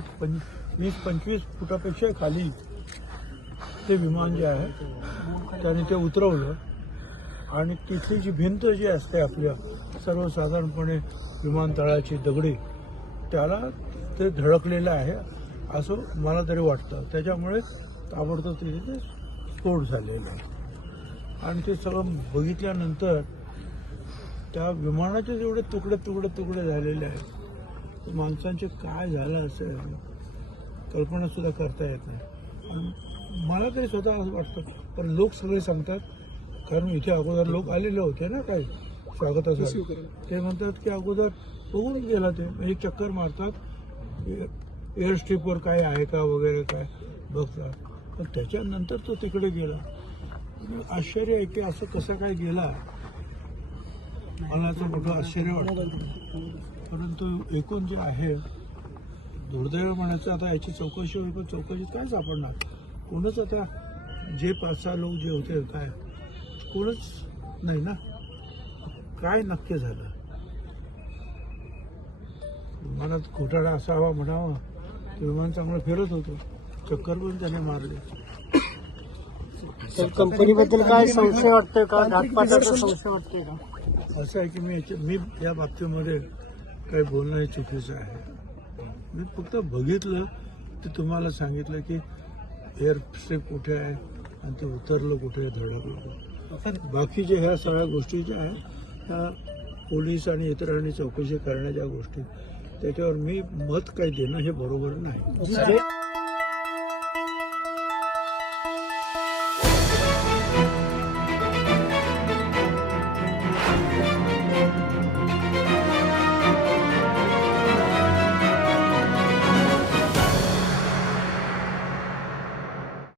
खाली 20-25 फुटापेक्षा खाली ते विमान जे आहे त्याने ते उतरवलं आणि तिथली जी भिंत जी असते आपल्या सर्वसाधारणपणे विमानतळाची दगडी त्याला ते धडकलेलं आहे असं मला तरी वाटतं. त्याच्यामुळे ताबडतोब तिथे ते स्फोट झालेला आहे. आणि ते सगळं बघितल्यानंतर त्या विमानाचे जेवढे तुकडे झालेले आहेत माणसांचे काय झालं असेल कल्पनासुद्धा करता येत नाही. आणि मला तरी स्वतः असं वाटतं, पण लोक सगळे सांगतात, कारण इथे अगोदर लोक आलेले होते ना काही स्वागतासाठी, ते म्हणतात की अगोदर बघून गेला ते एक चक्कर मारतात एअर स्ट्रीपवर काय आहे का वगैरे काय बघतात, पण त्याच्यानंतर तो तिकडे गेला. आश्चर्य आहे की असं कसं काय गेला, मला असं मोठं आश्चर्य वाटतं. परंतु एकूण जे आहे दुर्दैव म्हणायचं, आता याची चौकशी होईल, पण चौकशीत काय सापडणार, कोणच आता जे 5-6 लोक जे होते काय कोणच नाही ना, काय नक्की झालं. विमानात घोटाळा असावा म्हणावा, विमान चांगलं फिरत होतं, चक्कर पण त्याने मारले. कंपनीबद्दल काय संशय वाटतोय का, घातपाताचा संशय वाटतोय का? असं आहे की मी या बाबतीमध्ये काही बोलणं हे चुकीचं आहे. मी फक्त बघितलं ते तुम्हाला सांगितलं की एअर स्ट्रीप कुठे आहे आणि ते उतरलं कुठे, धडकलं. बाकीच्या ह्या सगळ्या गोष्टी ज्या आहेत त्या पोलीस आणि इतरांनी चौकशी करण्याच्या गोष्टी, त्याच्यावर मी मत काही देणं हे बरोबर नाही.